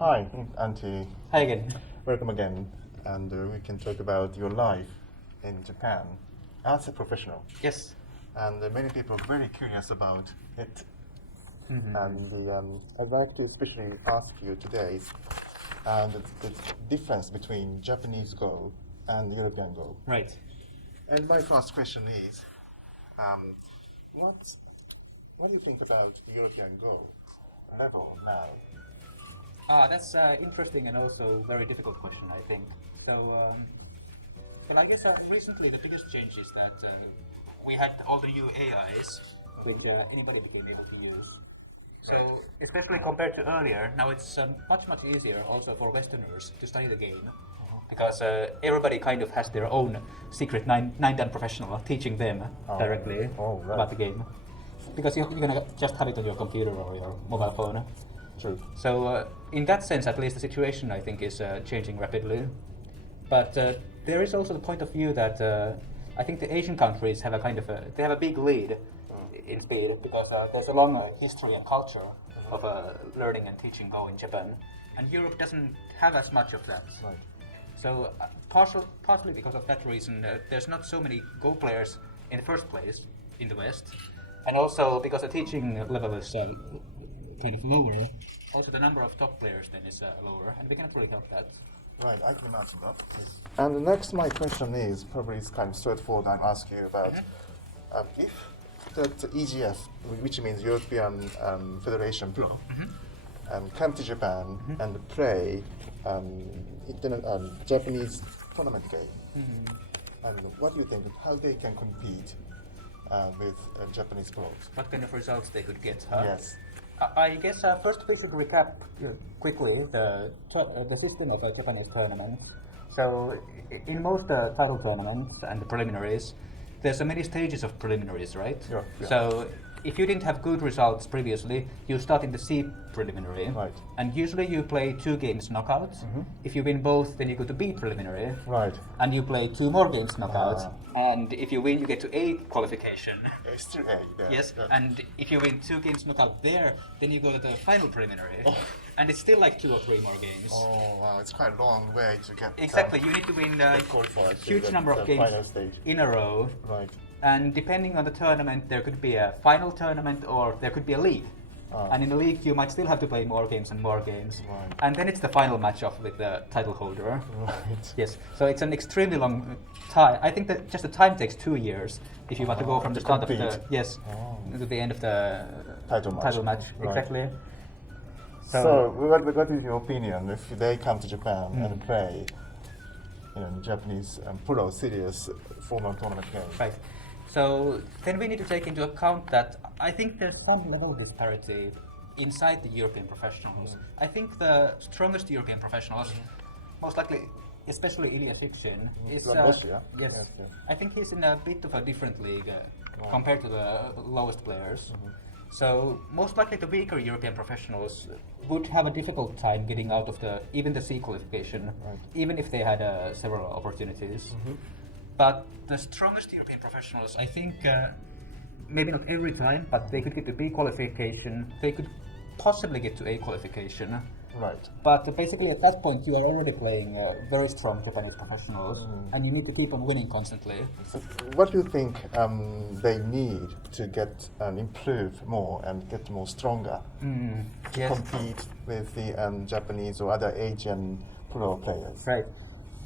Hi, Antti. Hi again. Welcome again. And we can talk about your life in Japan as a professional. Yes. And many people are very curious about it. And I'd like to especially ask you today the difference between Japanese Go and European Go. Right. And my first question is, what do you think about European Go level now? That's interesting and also very difficult question, I think. So, I guess recently the biggest change is that we had all the new AIs, which anybody became able to use. So, especially compared to earlier, now it's much easier also for Westerners to study the game. Because everybody kind of has their own secret nine-dan professional teaching them directly about the game. Because you're gonna just have it on your computer or your mobile phone. True. So in that sense, at least the situation I think is changing rapidly. But there is also the point of view that I think the Asian countries have they have a big lead in speed because there's a long history and culture of learning and teaching Go in Japan, and Europe doesn't have as much of that. Right. So partially because of that reason, there's not so many Go players in the first place in the West, and also because the teaching level is kind of lower. Also, the number of top players then is lower, and we cannot really help that. Right, I can imagine that. And the next, my question is probably is kind of straightforward. I'm asking you about if that EGF, which means European Federation Pro, come to Japan and play Japanese tournament game. And what do you think? How they can compete with Japanese pros? What kind of results they could get? Huh? Yes. I guess first we should recap quickly the system of Japanese tournaments. So in most title tournaments and the preliminaries, there's many stages of preliminaries, right? Yeah. So if you didn't have good results previously, you start in the C preliminary. Right. And usually you play 2 games knockouts. If you win both, then you go to B preliminary. Right. And you play 2 more games knockouts. And if you win, you get to A qualification. It's still A. Yeah. Yes, Yeah. and if you win 2 games knockout there, then you go to the final preliminary. And it's still like 2 or 3 more games. Oh wow, it's quite a long way to get. Exactly, you need to win a huge number of games in a row. Right. And depending on the tournament, there could be a final tournament or there could be a league. And in the league, you might still have to play more games and more games. Right. And then it's the final match-off with the title holder. Right. Yes, so it's an extremely long time. I think that just the time takes 2 years if you want to go from the start of the to the end of the title match. Right. Exactly. So what is your opinion if they come to Japan and play Japanese pro serious formal tournament games? Right. So then we need to take into account that I think there's some level of disparity inside the European professionals. I think the strongest European professionals, most likely, especially Ilya Shiksin, is Russia. Yes. I think he's in a bit of a different league compared to the lowest players. So most likely the weaker European professionals would have a difficult time getting out of even the C qualification, even if they had several opportunities. But the strongest European professionals, I think, maybe not every time, but they could get to B qualification, they could possibly get to A qualification. Right. But basically at that point you are already playing very strong Japanese professionals, and you need to keep on winning constantly. So what do you think they need to get improve more and get more stronger to compete with the Japanese or other Asian pro players? Right.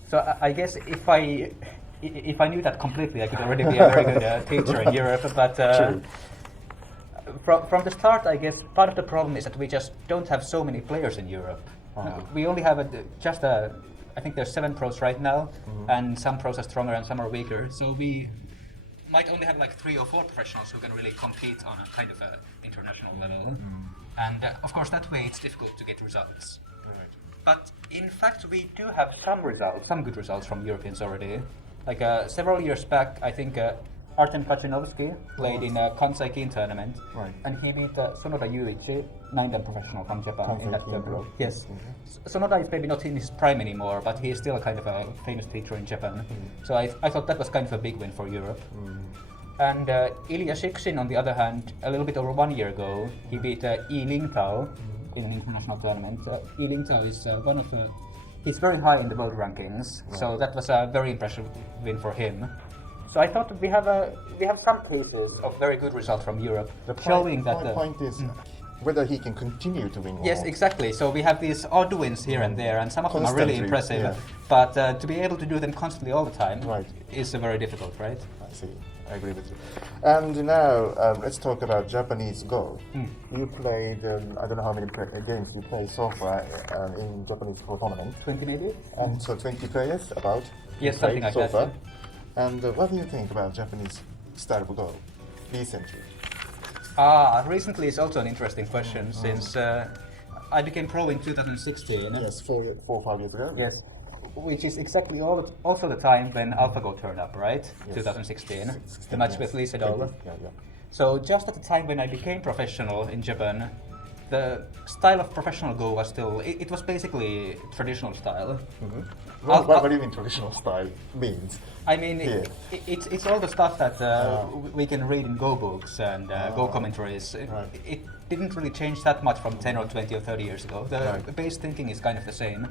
So I guess if I knew that completely, I could already be a very good teacher in Europe. But from the start, I guess part of the problem is that we just don't have so many players in Europe. We only have I think there's 7 pros right now, and some pros are stronger and some are weaker. So we might only have like 3 or 4 professionals who can really compete on a kind of a international level. And of course, that way it's difficult to get results. Right. But in fact, we do have some good results from Europeans already. Like several years back, I think Artem Kachinovsky played in a Kansai Kiin tournament, and he beat Sonoda Yuichi, 9-dan professional from Japan in that tournament. Yes, Sonoda is maybe not in his prime anymore, but he is still a kind of a famous teacher in Japan. So I thought that was kind of a big win for Europe. And Ilya Shiksin, on the other hand, a little bit over 1 year ago, he beat Yi Lingtao, in an international tournament. Iling is one of the. He's very high in the world rankings, so that was a very impressive win for him. So I thought we have some cases of very good results from Europe, showing that the point is whether he can continue to win. Yes, exactly. So we have these odd wins here and there, and some of them are really impressive. Yeah. But to be able to do them constantly all the time is very difficult, right? I see. I agree with you. And now let's talk about Japanese Go. You played, I don't know how many games you played so far in Japanese Go tournament. 20 maybe? And so 20 players about? Yes, something like that. Far. And what do you think about Japanese style of Go recently? Recently is also an interesting question since I became pro in 2016. Yes, 4 or 5 years ago. Yes, which is exactly also the time when AlphaGo turned up, right? Yes. 2016, the match with Lee Sedol. Yeah. So just at the time when I became professional in Japan, the style of professional Go was still, it was basically traditional style. What do you mean traditional style means? I mean, it's all the stuff that we can read in Go books and Go commentaries. It didn't really change that much from 10 or 20 or 30 years ago. The base thinking is kind of the same.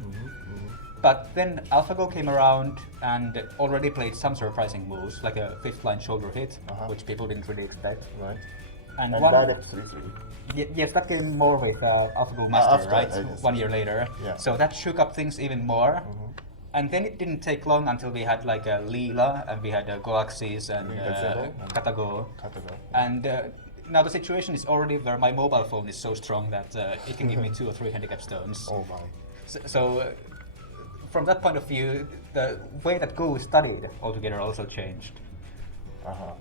But then AlphaGo came around and already played some surprising moves, like a fifth line shoulder hit, which people didn't really expect. Right. And direct 3-3. Yes, that came more with AlphaGo Master, right? 1 year later. Yeah. So that shook up things even more. And then it didn't take long until we had like a Leela, and we had Galaxies and Katago. And now the situation is already where my mobile phone is so strong that it can give me 2 or 3 handicap stones. Oh my. So from that point of view, the way that Go is studied altogether also changed.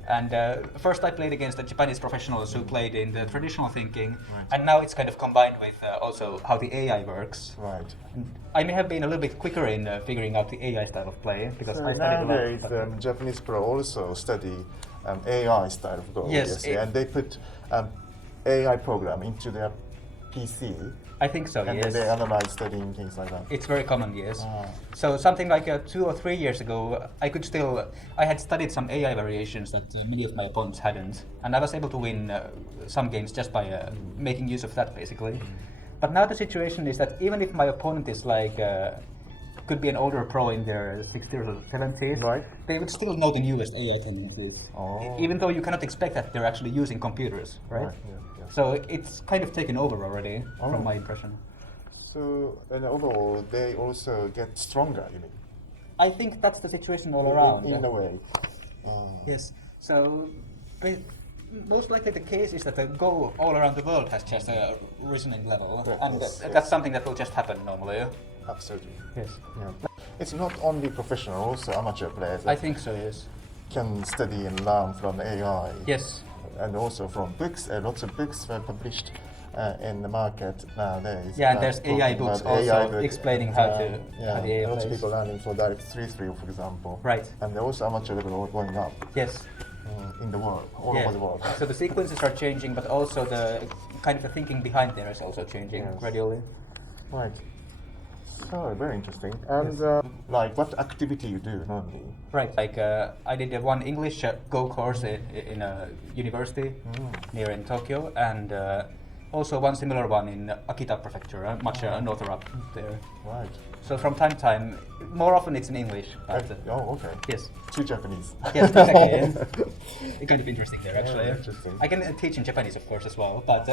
And first I played against the Japanese professionals who played in the traditional thinking, and now it's kind of combined with also how the AI works. Right. And I may have been a little bit quicker in figuring out the AI style of play because I studied nowadays, a lot. Japanese pro also study AI style of Go. Yes, and they put AI program into their PC. I think so, and yes. they analyze studying things like that. It's very common, yes. So something like 2 or 3 years ago, I had studied some AI variations that many of my opponents hadn't, and I was able to win some games just by making use of that, basically. But now the situation is that even if my opponent is like, could be an older pro in their 60s or 70s, they would still know the newest AI tendencies. Even though you cannot expect that they're actually using computers, right? So it's kind of taken over already, from my impression. So, and overall, they also get stronger, you mean? I think that's the situation all around. In a way. Yes. So, most likely the case is that the Go all around the world has just a reasoning level, and that's something that will just happen normally. Absolutely. Yes. Yeah. It's not only professional, also amateur players. I think so, yes. Can study and learn from AI. Yes. And also from books. Lots of books were published in the market nowadays. Yeah, and there's AI books also explaining how to. Yeah, the AI lots of plays. people learning for direct 3-3, for example. Right. And also amateur level going up. Yes. In the world, all over the world. So the sequences are changing, but also the kind of the thinking behind there is also changing gradually. Right. So very interesting. And like, what activity you do normally? Right. Like I did one English Go course in a university near in Tokyo, and also one similar one in Akita prefecture, much north up there. Right. So from time to time, more often it's in English. But, okay. Yes. To Japanese. Yes, exactly. It's kind of interesting there, actually. Interesting. I can teach in Japanese, of course, as well, but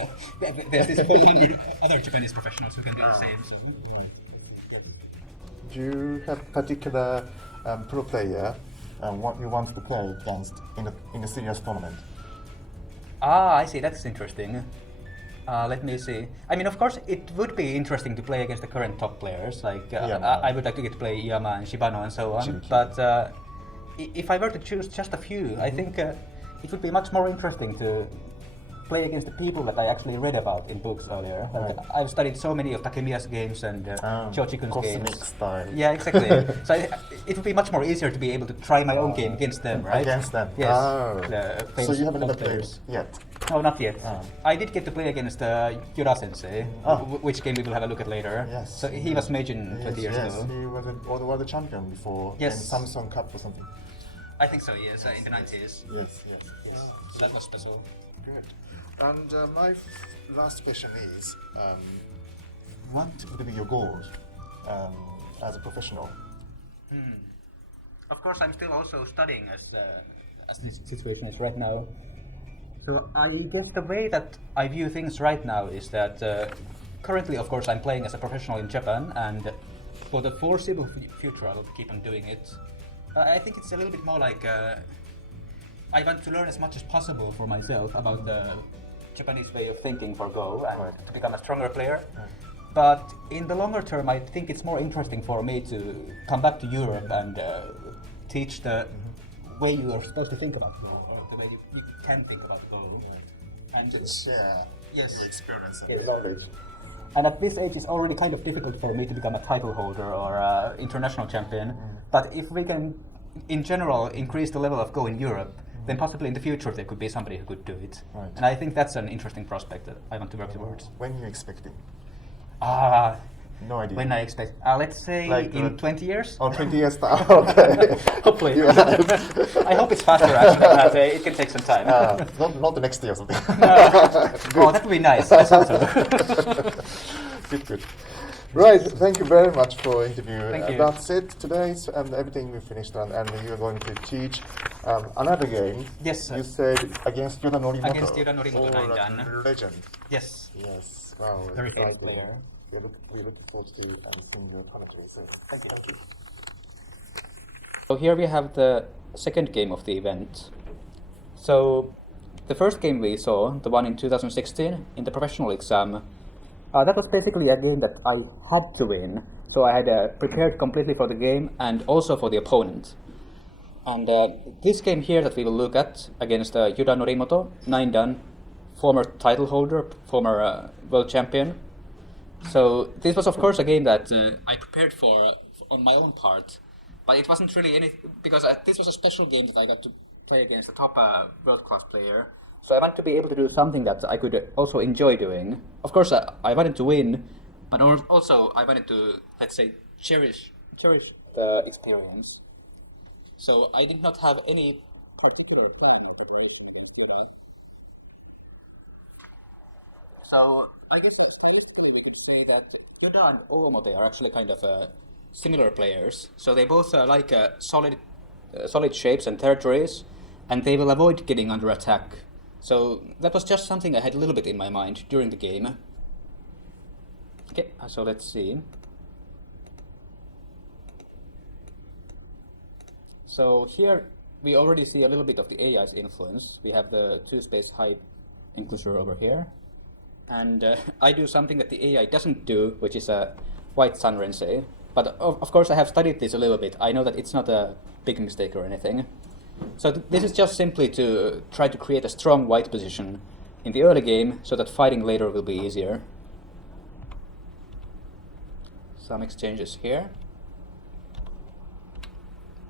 there's this 400 other Japanese professionals who can do the same. So. Do you have particular pro player what you want to play against in a serious tournament? I see. That's interesting. Let me see. I mean, of course, it would be interesting to play against the current top players. Like, I would like to get to play Yama and Shibano and so on. But if I were to choose just a few, I think it would be much more interesting to play against the people that I actually read about in books earlier. Like, I've studied so many of Takemiya's games and Chochikun's games. Cosmic style. Yeah, exactly. So it would be much more easier to be able to try my own game against them, right? Against them. Yes. So you haven't played yet? No, not yet. I did get to play against Yura Sensei, which game we will have a look at later. Yes. So he was Meijin 20 years ago. He was a world champion before in Samsung Cup or something. I think so, yes, in the 90s. Yes. So that was special. Good. And my last question is, what would be your goals as a professional? Of course, I'm still also studying as this situation is right now. So I guess the way that I view things right now is that currently, of course, I'm playing as a professional in Japan, and for the foreseeable future, I'll keep on doing it. I think it's a little bit more like I want to learn as much as possible for myself about the Japanese way of thinking for Go and to become a stronger player. But in the longer term, I think it's more interesting for me to come back to Europe and teach the way you are supposed to think about Go, or the way you can think about Go. And Share yes, your experience and yes. knowledge. And at this age, it's already kind of difficult for me to become a title holder or international champion. But if we can, in general, increase the level of Go in Europe, then possibly in the future there could be somebody who could do it. Right. And I think that's an interesting prospect that I want to work towards. When are you expecting? No idea. When I expect, let's say Like, in 20 years? Oh, 20 years now. Okay. Hopefully. Yeah. I hope it's faster actually, but it can take some time. Not the next year or something. Oh, that would be nice. I hope so. Good. Right, thank you very much for interview. Thank you. That's it today, and everything we finished on, and you're going to teach another game. Yes, sir. You said against Yoda Norimoto. Against Yoda Norimoto, Oh, Nine Dan. legend. Yes. Yes. Wow. Very exciting. great player. We're looking forward to seeing your commentary. So thank you. So here we have the second game of the event. So the first game we saw, the one in 2016 in the professional exam, that was basically a game that I had to win. So I had prepared completely for the game and also for the opponent. And this game here that we will look at against Yuda Norimoto, 9 Dan, former title holder, former world champion. So this was of course a game that I prepared for on my own part, but it wasn't really any because this was a special game that I got to play against a top world-class player. So I wanted to be able to do something that I could also enjoy doing. Of course, I wanted to win, but also I wanted to, let's say, cherish the experience. So I did not have any particular plan in preparation. So I guess stylistically we could say that Yuda and Omote are actually kind of similar players. So they both like solid shapes and territories, and they will avoid getting under attack. So that was just something I had a little bit in my mind during the game. Okay, so let's see. So here we already see a little bit of the AI's influence. We have the 2-space high inclusor over here. And I do something that the AI doesn't do, which is a white sun rensei. But of course I have studied this a little bit. I know that it's not a big mistake or anything. So this is just simply to try to create a strong white position in the early game so that fighting later will be easier. Some exchanges here.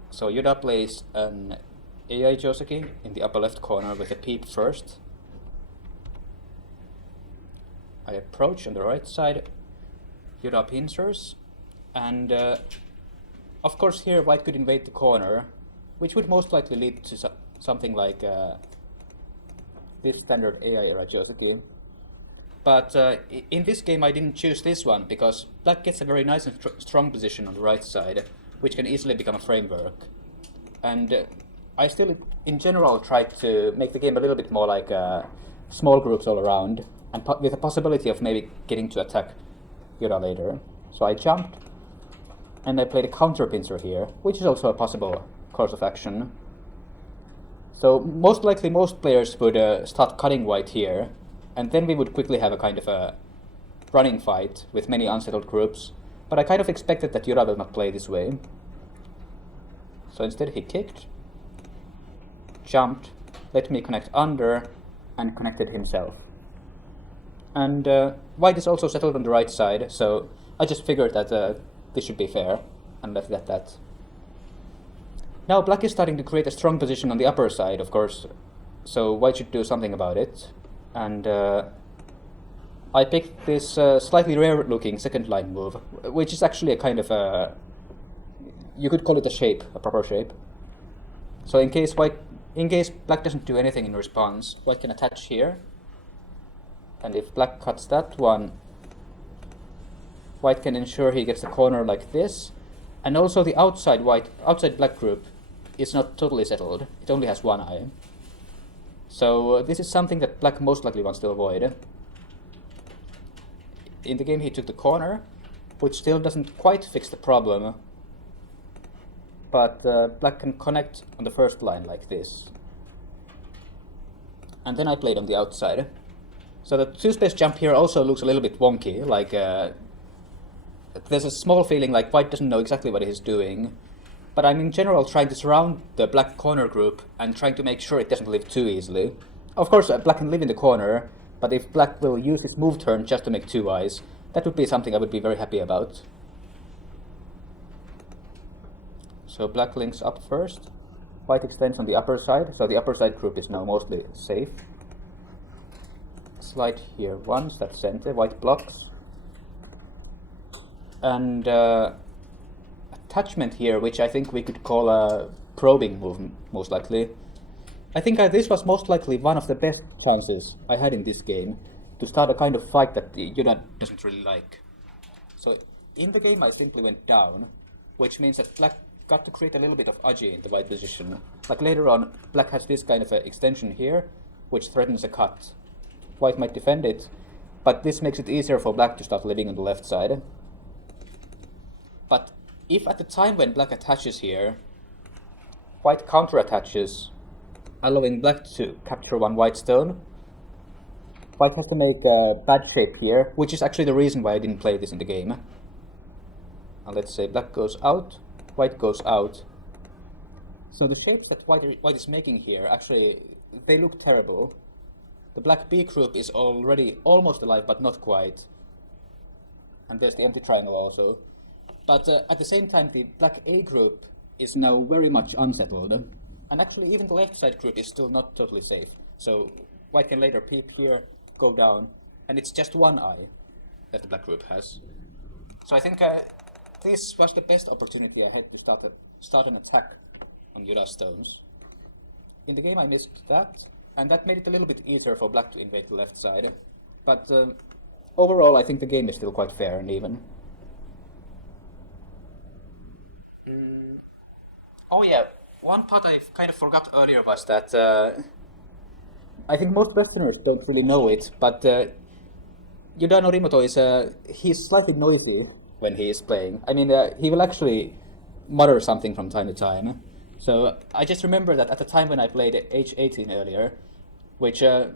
So Yuda plays an AI Joseki in the upper left corner with a peep first. I approach on the right side, Yuda pincers, and of course here white could invade the corner, which would most likely lead to something like this standard AI era Joseki. But in this game I didn't choose this one because black gets a very nice and strong position on the right side, which can easily become a framework. And I still, in general, tried to make the game a little bit more like small groups all around, and with a possibility of maybe getting to attack Yuda later. So I jumped, and I played a counter pincer here, which is also a possible course of action. So most likely most players would start cutting white here, and then we would quickly have a kind of a running fight with many unsettled groups, but I kind of expected that Yuda will not play this way. So instead he kicked, jumped, let me connect under, and connected himself. And white is also settled on the right side, so I just figured that this should be fair, and left it at that. Now black is starting to create a strong position on the upper side, of course, so white should do something about it. And I picked this slightly rare-looking second line move, which is actually a kind of a... you could call it a shape, a proper shape. So in case black doesn't do anything in response, white can attach here. And if black cuts that one, white can ensure he gets the corner like this. And also the outside black group is not totally settled. It only has one eye. So this is something that black most likely wants to avoid. In the game he took the corner, which still doesn't quite fix the problem. But black can connect on the first line like this. And then I played on the outside. So the two-space jump here also looks a little bit wonky, like there's a small feeling like white doesn't know exactly what he's doing. But I'm in general trying to surround the black corner group and trying to make sure it doesn't live too easily. Of course, black can live in the corner, but if black will use his move turn just to make two eyes, that would be something I would be very happy about. So black links up first, white extends on the upper side, so the upper side group is now mostly safe. Slide here once, that's center, white blocks. And attachment here, which I think we could call a probing move, most likely. I think this was most likely one of the best chances I had in this game to start a kind of fight that Yuda doesn't really like. So in the game I simply went down, which means that black got to create a little bit of aji in the white position. Like later on, black has this kind of extension here, which threatens a cut. White might defend it, but this makes it easier for black to start living on the left side. But if at the time when black attaches here, white counter-attaches, allowing black to capture one white stone, white has to make a bad shape here, which is actually the reason why I didn't play this in the game. And let's say black goes out, white goes out. So the shapes that white is making here, actually, they look terrible. The black B group is already almost alive, but not quite. And there's the empty triangle also. But at the same time, the black A group is now very much unsettled. And actually, even the left side group is still not totally safe. So white can later peep here, go down, and it's just one eye that the black group has. So I think this was the best opportunity I had to start an attack on Yuda's stones. In the game I missed that, and that made it a little bit easier for black to invade the left side. But overall I think the game is still quite fair and even. Oh yeah, one part I kind of forgot earlier was that I think most Westerners don't really know it, but Yuda Norimoto he's slightly noisy when he is playing. I mean, he will actually mutter something from time to time. So I just remember that at the time when I played H18 earlier, which, as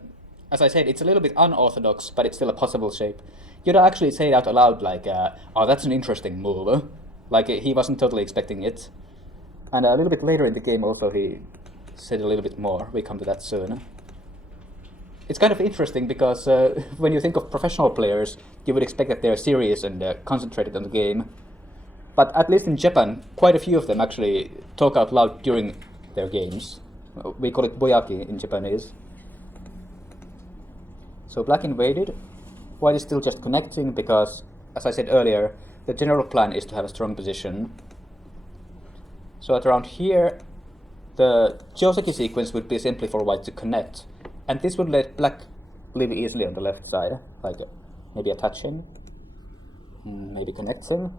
I said, it's a little bit unorthodox, but it's still a possible shape. Yuda actually said out aloud, like, oh, that's an interesting move. Like, he wasn't totally expecting it. And a little bit later in the game also he said a little bit more. We come to that soon. It's kind of interesting because when you think of professional players, you would expect that they're serious and concentrated on the game. But at least in Japan, quite a few of them actually talk out loud during their games. We call it boyaki in Japanese. So black invaded. White is still just connecting because, as I said earlier, the general plan is to have a strong position. So at around here, the Joseki sequence would be simply for white to connect. And this would let black live easily on the left side, like maybe attach him, maybe connect him.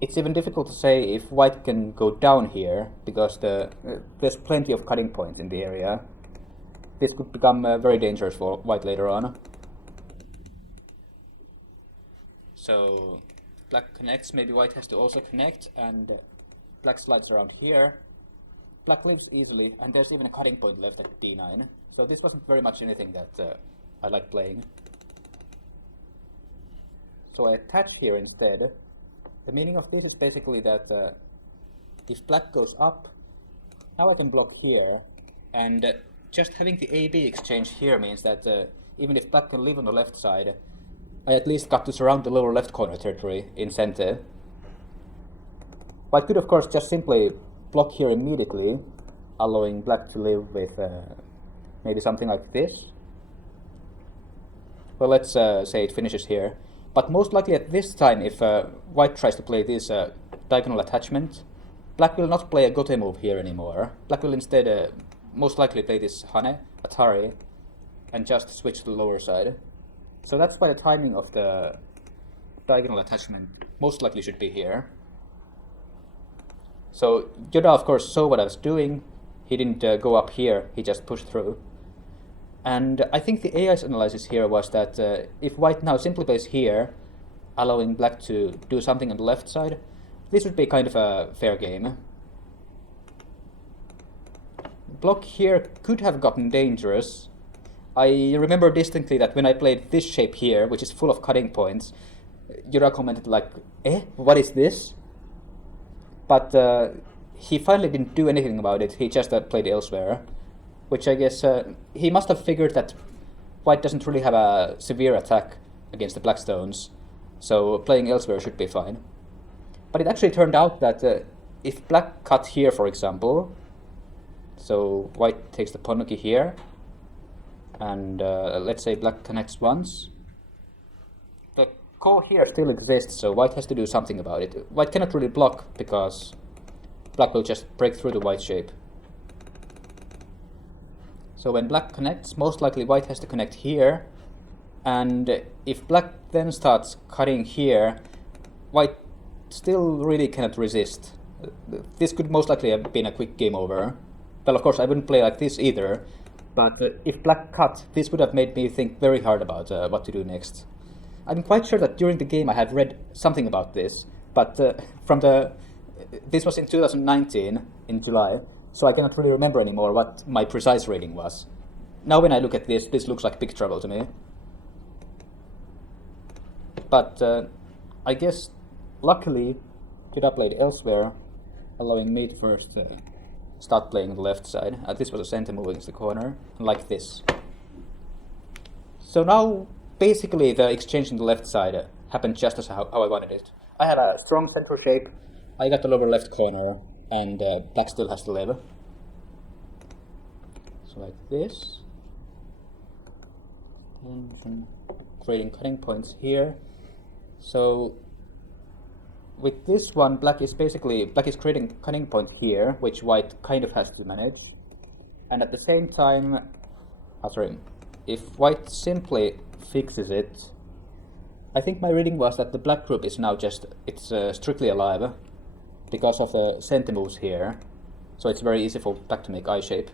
It's even difficult to say if white can go down here, because there's plenty of cutting points in the area. This could become very dangerous for white later on. So black connects, maybe white has to also connect, and black slides around here. Black lives easily, and there's even a cutting point left at d9. So this wasn't very much anything that I like playing. So I attach here instead. The meaning of this is basically that if black goes up, now I can block here, and just having the AB exchange here means that even if black can live on the left side, I at least got to surround the lower left corner territory in center. White could of course just simply block here immediately, allowing black to live with maybe something like this. Well, let's say it finishes here. But most likely at this time, if white tries to play this diagonal attachment, black will not play a gote move here anymore. Black will instead most likely play this hane, atari, and just switch to the lower side. So that's why the timing of the diagonal attachment most likely should be here. So Yoda, of course, saw what I was doing. He didn't go up here, he just pushed through. And I think the AI's analysis here was that if white now simply plays here, allowing black to do something on the left side, this would be kind of a fair game. Block here could have gotten dangerous. I remember distinctly that when I played this shape here, which is full of cutting points, Yura commented like, what is this? But he finally didn't do anything about it, he just played elsewhere. Which I guess he must have figured that white doesn't really have a severe attack against the black stones, so playing elsewhere should be fine. But it actually turned out that if black cut here, for example, so white takes the Ponnoki here, and let's say black connects once, the core here still exists, so white has to do something about it. White cannot really block, because black will just break through the white shape. So when black connects, most likely white has to connect here, and if black then starts cutting here, white still really cannot resist. This could most likely have been a quick game over. Well, of course, I wouldn't play like this either, but if black cut, this would have made me think very hard about what to do next. I'm quite sure that during the game I had read something about this, but this was in 2019, in July, so I cannot really remember anymore what my precise rating was. Now when I look at this looks like big trouble to me. But I guess, luckily, Judah played elsewhere, allowing me to first start playing on the left side. This was a center move against the corner, like this. So now, basically, the exchange on the left side happened just as how I wanted it. I had a strong central shape, I got the lower left corner, and black still has to live. So like this. And creating cutting points here. So with this one, black is creating cutting point here, which white kind of has to manage. And at the same time, if white simply fixes it, I think my reading was that the black group is now it's strictly alive because of the center moves here. So it's very easy for black to make eye shape.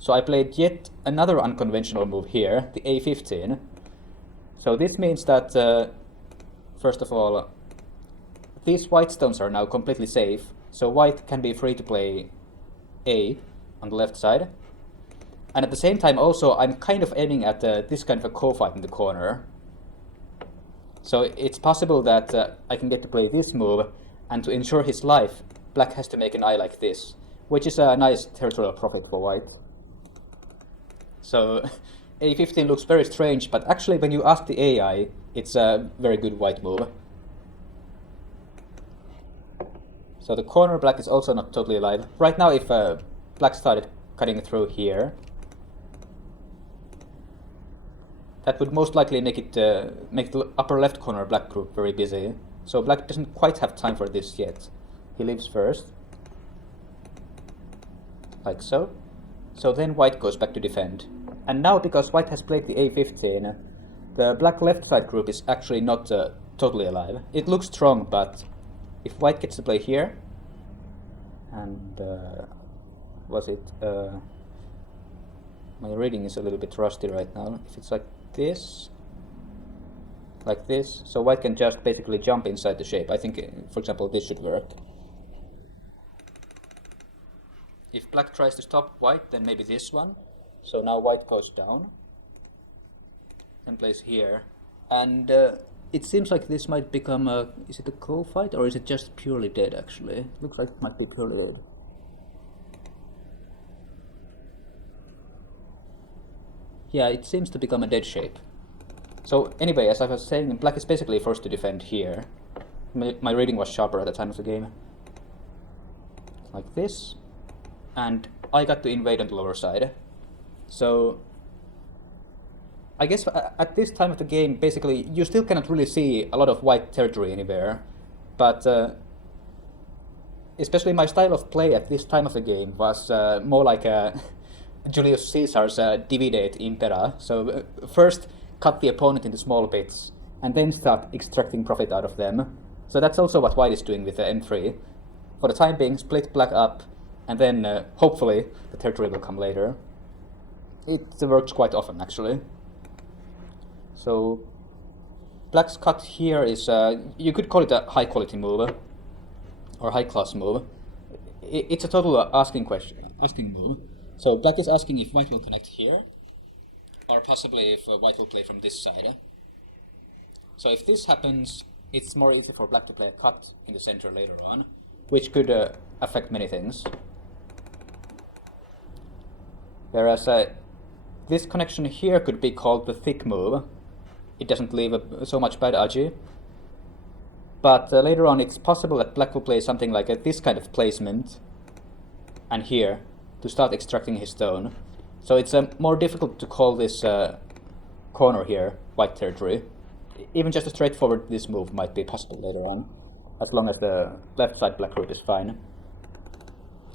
So I played yet another unconventional move here, the A15. So this means that, first of all, these white stones are now completely safe, so white can be free to play A on the left side. And at the same time also, I'm kind of aiming at this kind of a co-fight in the corner. So it's possible that I can get to play this move, and to ensure his life, black has to make an eye like this, which is a nice territorial profit for white. So A15 looks very strange, but actually when you ask the AI, it's a very good white move. So the corner black is also not totally alive. Right now, if black started cutting through here, that would most likely make the upper left corner black group very busy. So black doesn't quite have time for this yet. He leaves first, like so. So then white goes back to defend. And now, because white has played the A15, the black left side group is actually not totally alive. It looks strong, but if white gets to play here, and my reading is a little bit rusty right now. If it's like this, so white can just basically jump inside the shape. I think, for example, this should work. If black tries to stop white, then maybe this one. So now white goes down and plays here. And it seems like this might become a... Is it a co-fight or is it just purely dead, actually? Looks like it might be purely dead. Yeah, it seems to become a dead shape. So anyway, as I was saying, black is basically forced to defend here. My reading was sharper at the time of the game. Like this. And I got to invade on the lower side. So I guess at this time of the game, basically, you still cannot really see a lot of white territory anywhere. But especially my style of play at this time of the game was more like Julius Caesar's divide et impera. So first cut the opponent into small bits, and then start extracting profit out of them. So that's also what white is doing with the M3. For the time being, split black up, and then hopefully the territory will come later. It works quite often, actually. So black's cut here is, you could call it a high quality move, or high class move. It's a total asking move. So black is asking if white will connect here, or possibly if white will play from this side. So if this happens, it's more easy for black to play a cut in the center later on, which could affect many things. Whereas this connection here could be called the thick move. It doesn't leave so much bad agi. But later on it's possible that black will play something like this kind of placement, and here, to start extracting his stone. So it's more difficult to call this corner here white territory. Even just a straightforward this move might be possible later on, as long as the left side black route is fine.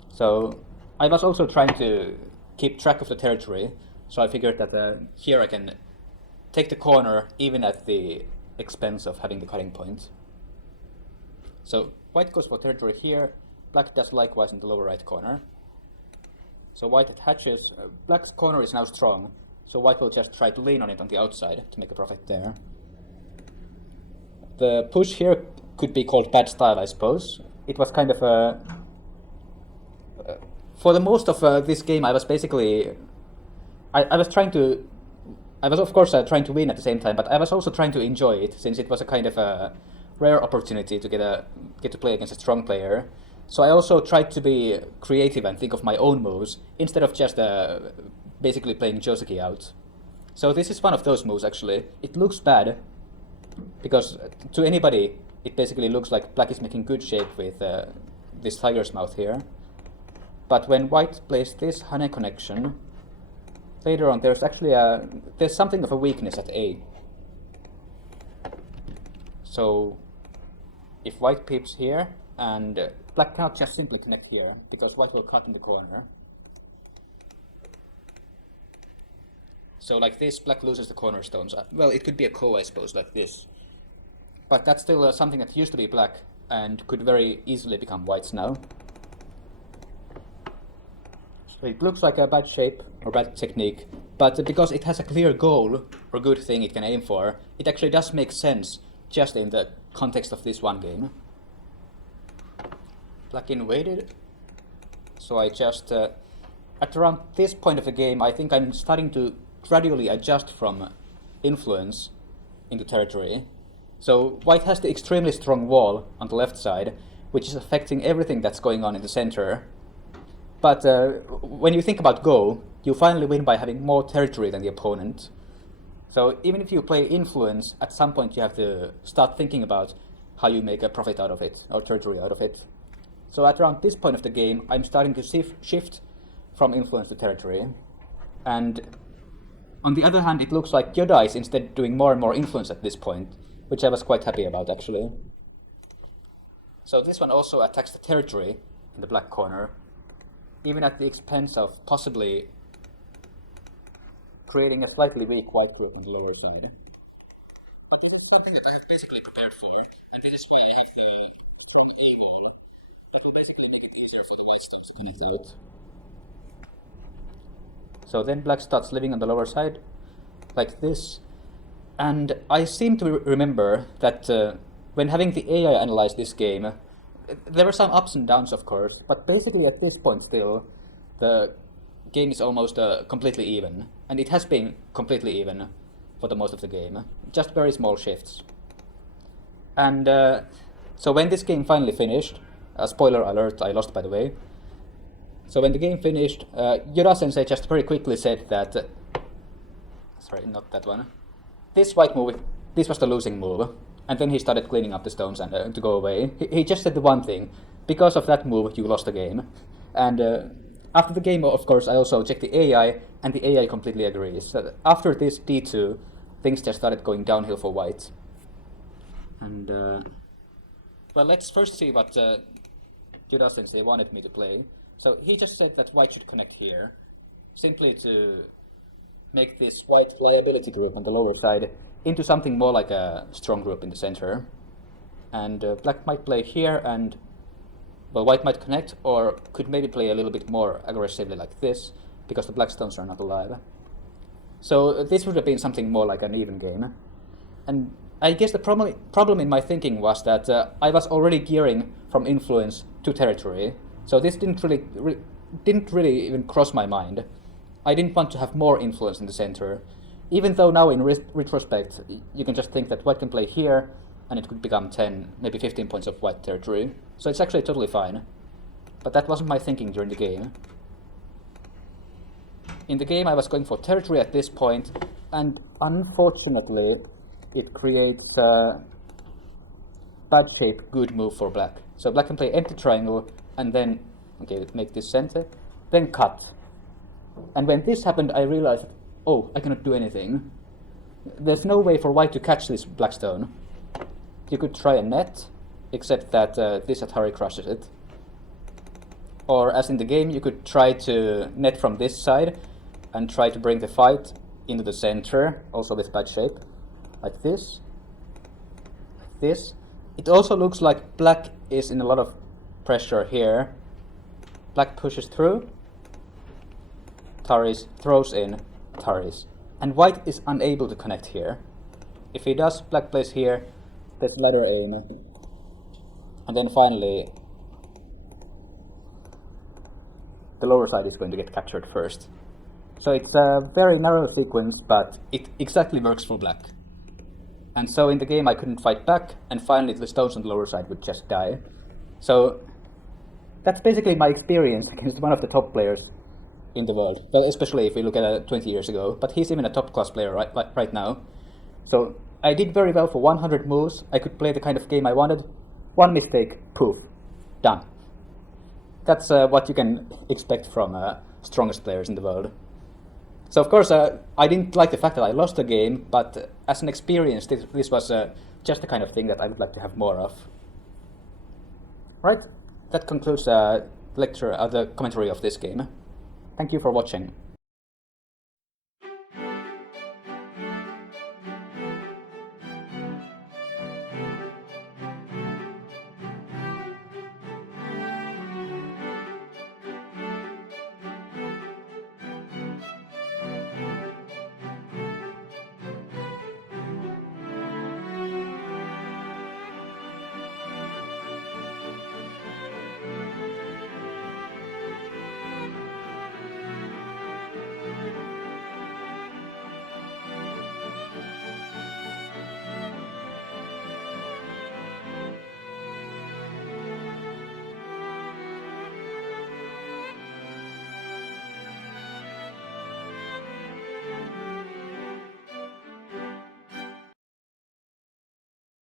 So I was also trying to keep track of the territory, so I figured that here I can take the corner even at the expense of having the cutting point. So white goes for territory here, black does likewise in the lower right corner. So white attaches, black's corner is now strong, so white will just try to lean on it on the outside to make a profit there. The push here could be called bad style, I suppose. It was kind of a... for the most of this game I was basically... I was trying to... I was of course trying to win at the same time, but I was also trying to enjoy it, since it was a kind of a rare opportunity to get to play against a strong player. So I also tried to be creative and think of my own moves, instead of just basically playing Joseki out. So this is one of those moves actually. It looks bad, because to anybody it basically looks like black is making good shape with this tiger's mouth here. But when white plays this Hane connection, later on there's actually there's something of a weakness at A. So if white peeps here, and black cannot just simply connect here, because white will cut in the corner. So like this, black loses the cornerstones. Well, it could be a ko, I suppose, like this. But that's still something that used to be black, and could very easily become white's now. So it looks like a bad shape, or bad technique, but because it has a clear goal, or good thing it can aim for, it actually does make sense, just in the context of this one game. Black invaded, so I just, at around this point of the game, I think I'm starting to gradually adjust from influence into territory. So white has the extremely strong wall on the left side, which is affecting everything that's going on in the center. But when you think about Go, you finally win by having more territory than the opponent. So even if you play influence, at some point you have to start thinking about how you make a profit out of it, or territory out of it. So at around this point of the game, I'm starting to shift from influence to territory. And on the other hand, it looks like Yoda is instead doing more and more influence at this point, which I was quite happy about actually. So this one also attacks the territory in the black corner, even at the expense of possibly creating a slightly weak white group on the lower side. But this is something that I have basically prepared for, and this is why I have the strong A wall. That will basically make it easier for the white stones to connect out. So then black starts living on the lower side, like this. And I seem to remember that when having the AI analyze this game, there were some ups and downs of course, but basically at this point still, the game is almost completely even. And it has been completely even for the most of the game, just very small shifts. And so when this game finally finished, spoiler alert, I lost by the way. So when the game finished, Yoda-sensei just very quickly said that... sorry, not that one. This white move, this was the losing move. And then he started cleaning up the stones and to go away. He just said the one thing. Because of that move, you lost the game. And after the game, of course, I also checked the AI, and the AI completely agrees. So after this D2, things just started going downhill for white. And... well, let's first see what Yoda-sensei wanted me to play. So he just said that white should connect here, simply to make this white liability group on the lower side into something more like a strong group in the center. And black might play here, and well, white might connect, or could maybe play a little bit more aggressively like this, because the black stones are not alive. So this would have been something more like an even game. And I guess the problem in my thinking was that I was already gearing from influence to territory, so this didn't really even cross my mind. I didn't want to have more influence in the center, even though now in retrospect you can just think that white can play here and it could become 10, maybe 15 points of white territory, so it's actually totally fine. But that wasn't my thinking during the game. In the game I was going for territory at this point, and unfortunately it creates a bad shape good move for black. So black can play empty triangle and then, okay, make this center, then cut. And when this happened I realized, oh, I cannot do anything. There's no way for white to catch this black stone. You could try a net, except that this Atari crushes it. Or as in the game, you could try to net from this side and try to bring the fight into the center, also with bad shape, like this. Like this. It also looks like black is in a lot of pressure here. Black pushes through, Taris throws in, Taris. And white is unable to connect here. If he does, black plays here, there's ladder aim. And then finally, the lower side is going to get captured first. So it's a very narrow sequence, but it exactly works for black. And so in the game I couldn't fight back, and finally the stones on the lower side would just die. So that's basically my experience against one of the top players in the world. Well, especially if we look at 20 years ago, but he's even a top class player right now. So I did very well for 100 moves, I could play the kind of game I wanted. One mistake, poof, done. That's what you can expect from strongest players in the world. So of course I didn't like the fact that I lost the game, but as an experience this was just the kind of thing that I would like to have more of. Right, that concludes the lecture, the commentary of this game. Thank you for watching.